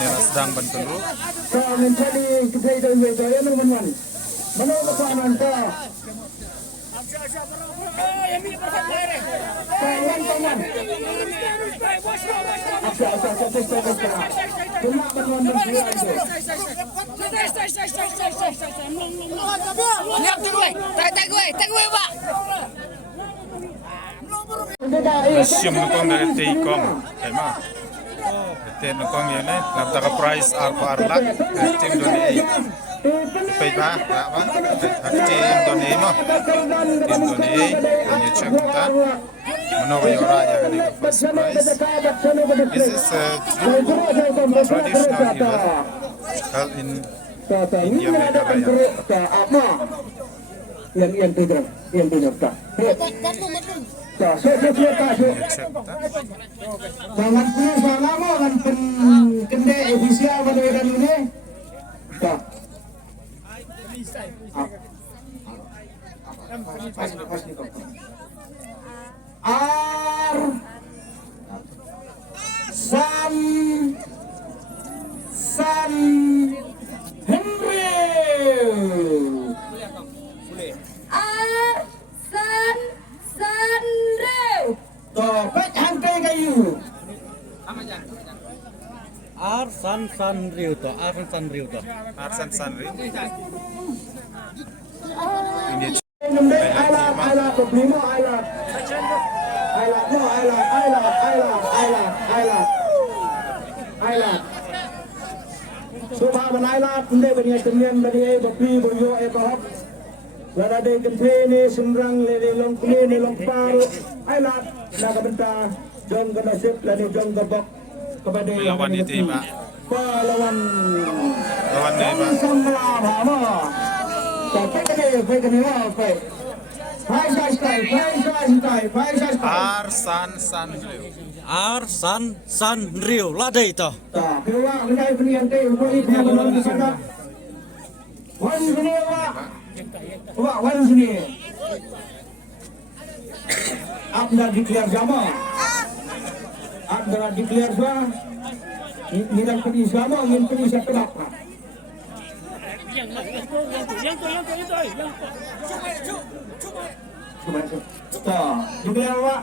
nila sedang bentuk. Kau mencari kita itu yang teman-teman. Mana kesamaan kau? Kawan-kawan. Cuma teman-teman dia itu. Nasyum nukong dari T-com, emang. Tim nukong ini, nabda ka price arpa arlak, tim doni. Pay ba? Apa? Tim doni mo. Tim doni, punya cek kita. Menurut yora yang di first prize. This is a traditional event held in India Meghalaya. Yang tidak, yang tidak tak. Sangat punya salah mau kan kende efisien pada ikan ini. Tak. San Henry. Arsan Sanriu to. Arsan Sanri. Ini Subha banailat punde bani kemian bani bapi boyo ekohop lada de kente ni semrang le long kune ni long par ailat naga benta jong kana sip lani jong gabok kepada lawan itu Pak. lawan Lawan ini Pak. semla bama tapi kene apa Arsan Sanri. Arsan Sanriu ladai to. Tak, keluar kedai penian teh, boleh dia belum di sana. Wan sini Pak. Pak, wan sini. Anda declare sama. Anda declare sama. Ini kan pergi sama, ingin pergi satu dapat. Tak, declare Pak.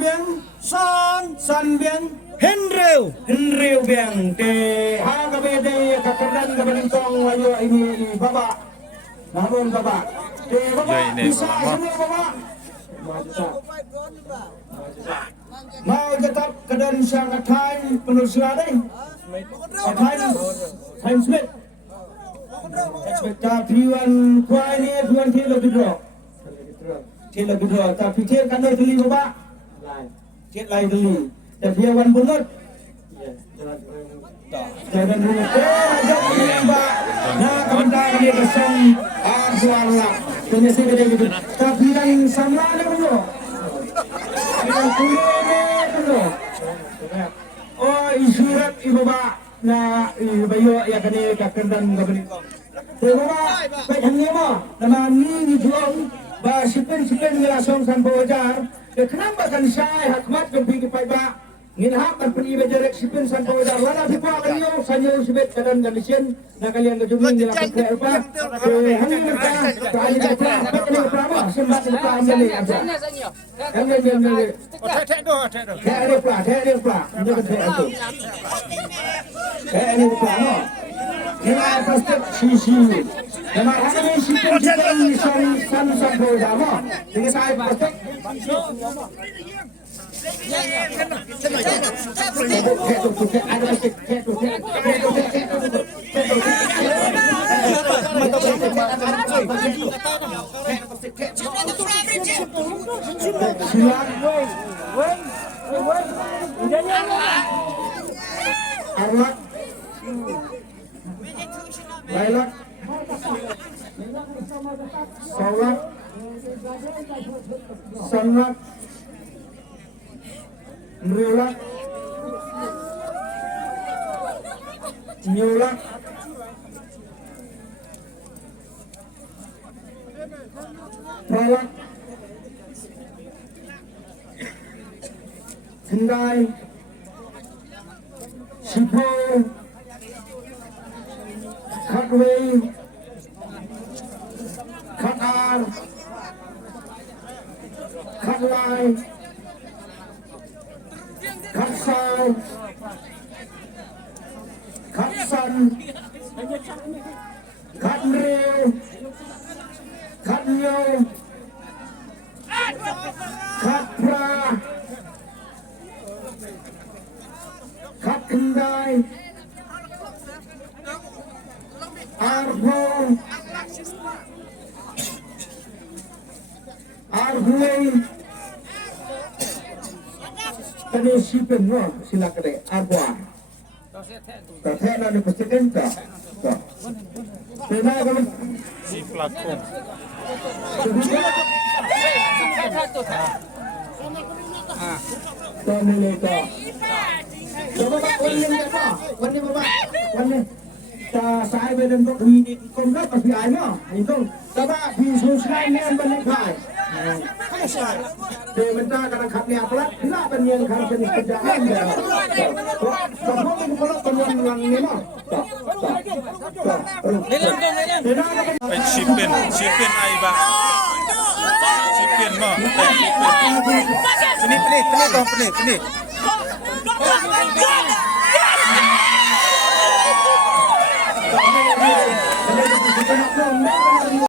Biang San Biang Henriu Biang te ha kabede kakeran kabentong ayo ini baba namun baba te baba Ya, ini bisa Baba. semua baba mau tetap kedan sangat time penulisan deh time Smith tapi wan kuai ni tuan kilo bidro kilo bidro tapi dia kan dah beli baba cek lain beli dan dia wan bungut jangan bungut mbak nah kemudian dia kesan suara punya sih gede gitu tapi yang sama ada dulu yang kuliah dulu oh isurat ibu bak na bayo ya kani kakendan gabani ibu bak baik hanya mah nama ni jual ba sipen ngelasong san bawajar kenapa kan saya hakmat kepigi paiba ngin hakan peni bejerek sipen san bawajar lana pipa kaliyo sanyo sibet kadan galisien na kalian gejuming nila kapre apa hani mereka kali kata pakne prama sembat kita ambil aja ambil tek do tek pla untuk tek itu ini plano ini pasti sisi nama ini sipen san bawajar mo ini saya pasti Sangat Nyulak Pralak Hyundai Sipo Cutway Cutar Cutline Cutsal Cutsun Cutreal Cutnyo Cutpra Cutendai Arvo Arvui Tadi sipen no silakan deh Arvoa Terhena di presiden tak Terhena kalau Si platform. Tadi leka Coba pak wanita apa wanita apa wanita saya beden kok di komplek pasti ada itu coba di sosial media banyak kai Sebentar kadang kapnya pelat, tidak penyen kan jenis kerjaan ya. Kalau kalau penyen ulang ini mah. Sipin ay ba? Sipin mo. Peni.